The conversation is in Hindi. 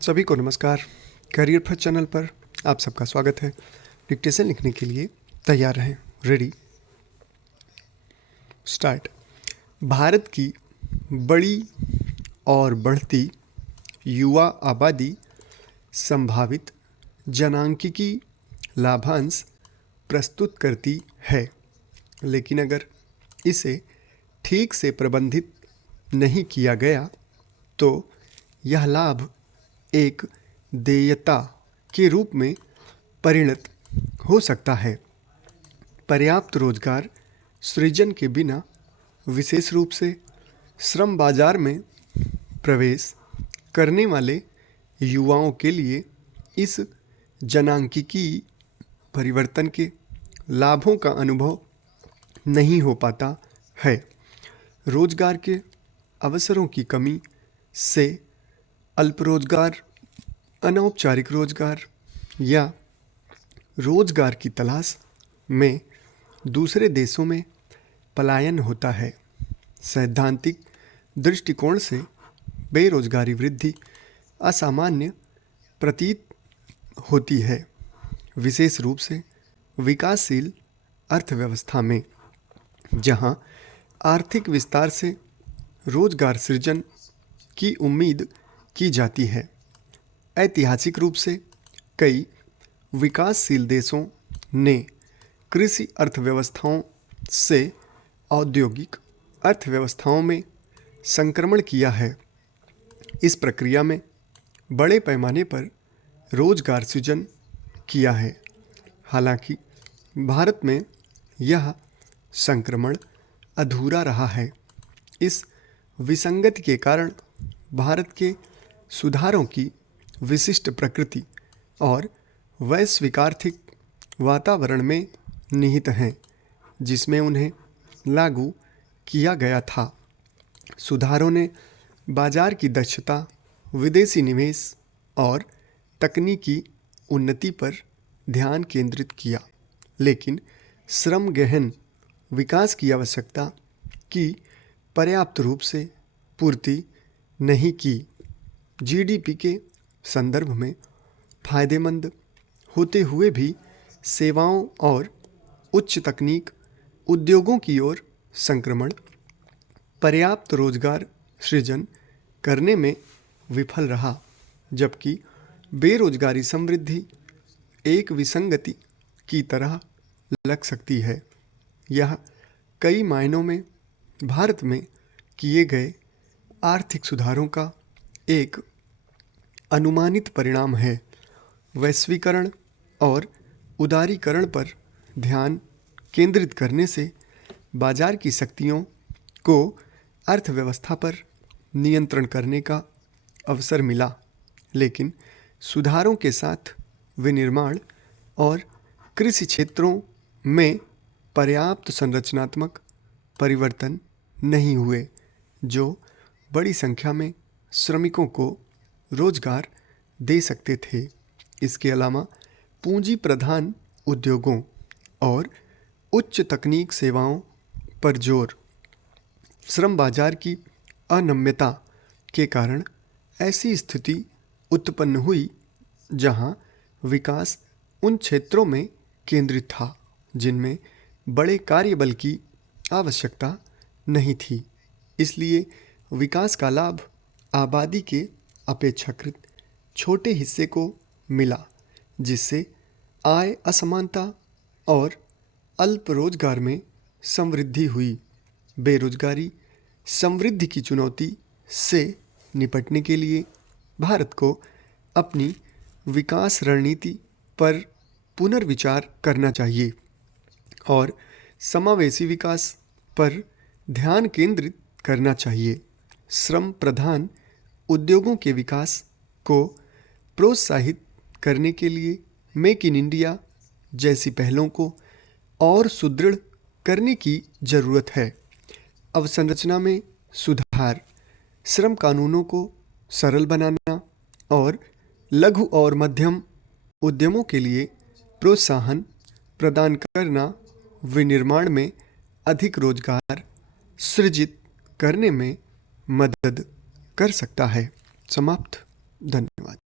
सभी को नमस्कार। करियर फर्स्ट चैनल पर आप सबका स्वागत है। डिक्टेशन लिखने के लिए तैयार रहें। Ready start. भारत की बड़ी और बढ़ती युवा आबादी संभावित जनांकिकी लाभांश प्रस्तुत करती है, लेकिन अगर इसे ठीक से प्रबंधित नहीं किया गया तो यह लाभ एक देयता के रूप में परिणत हो सकता है। पर्याप्त रोजगार सृजन के बिना, विशेष रूप से श्रम बाजार में प्रवेश करने वाले युवाओं के लिए इस जनांकिकी परिवर्तन के लाभों का अनुभव नहीं हो पाता है। रोजगार के अवसरों की कमी से अल्प रोजगार, अनौपचारिक रोजगार या रोजगार की तलाश में दूसरे देशों में पलायन होता है। सैद्धांतिक दृष्टिकोण से बेरोजगारी वृद्धि असामान्य प्रतीत होती है, विशेष रूप से विकासशील अर्थव्यवस्था में, जहां आर्थिक विस्तार से रोजगार सृजन की उम्मीद की जाती है। ऐतिहासिक रूप से कई विकासशील देशों ने कृषि अर्थव्यवस्थाओं से औद्योगिक अर्थव्यवस्थाओं में संक्रमण किया है। इस प्रक्रिया में बड़े पैमाने पर रोजगार सृजन किया है। हालांकि भारत में यह संक्रमण अधूरा रहा है। इस विसंगति के कारण भारत के सुधारों की विशिष्ट प्रकृति और वैश्विक आर्थिक वातावरण में निहित हैं, जिसमें उन्हें लागू किया गया था। सुधारों ने बाजार की दक्षता, विदेशी निवेश और तकनीकी उन्नति पर ध्यान केंद्रित किया, लेकिन श्रम गहन विकास की आवश्यकता की पर्याप्त रूप से पूर्ति नहीं की। जीडीपी के संदर्भ में फायदेमंद होते हुए भी सेवाओं और उच्च तकनीक उद्योगों की ओर संक्रमण पर्याप्त रोजगार सृजन करने में विफल रहा, जबकि बेरोजगारी समृद्धि एक विसंगति की तरह लग सकती है। यह कई मायनों में भारत में किए गए आर्थिक सुधारों का एक अनुमानित परिणाम है। वैश्वीकरण और उदारीकरण पर ध्यान केंद्रित करने से बाजार की शक्तियों को अर्थव्यवस्था पर नियंत्रण करने का अवसर मिला, लेकिन सुधारों के साथ विनिर्माण और कृषि क्षेत्रों में पर्याप्त संरचनात्मक परिवर्तन नहीं हुए, जो बड़ी संख्या में श्रमिकों को रोजगार दे सकते थे। इसके अलावा पूंजी प्रधान उद्योगों और उच्च तकनीक सेवाओं पर जोर, श्रम बाजार की अनम्यता के कारण ऐसी स्थिति उत्पन्न हुई जहां विकास उन क्षेत्रों में केंद्रित था जिनमें बड़े कार्यबल की आवश्यकता नहीं थी। इसलिए विकास का लाभ आबादी के अपेक्षाकृत छोटे हिस्से को मिला, जिससे आय असमानता और अल्प रोजगार में समृद्धि हुई। बेरोजगारी समृद्धि की चुनौती से निपटने के लिए भारत को अपनी विकास रणनीति पर पुनर्विचार करना चाहिए और समावेशी विकास पर ध्यान केंद्रित करना चाहिए। श्रम प्रधान उद्योगों के विकास को प्रोत्साहित करने के लिए मेक इन इंडिया जैसी पहलों को और सुदृढ़ करने की ज़रूरत है। अवसंरचना में सुधार, श्रम कानूनों को सरल बनाना और लघु और मध्यम उद्यमों के लिए प्रोत्साहन प्रदान करना विनिर्माण में अधिक रोजगार सृजित करने में मदद कर सकता है। समाप्त। धन्यवाद।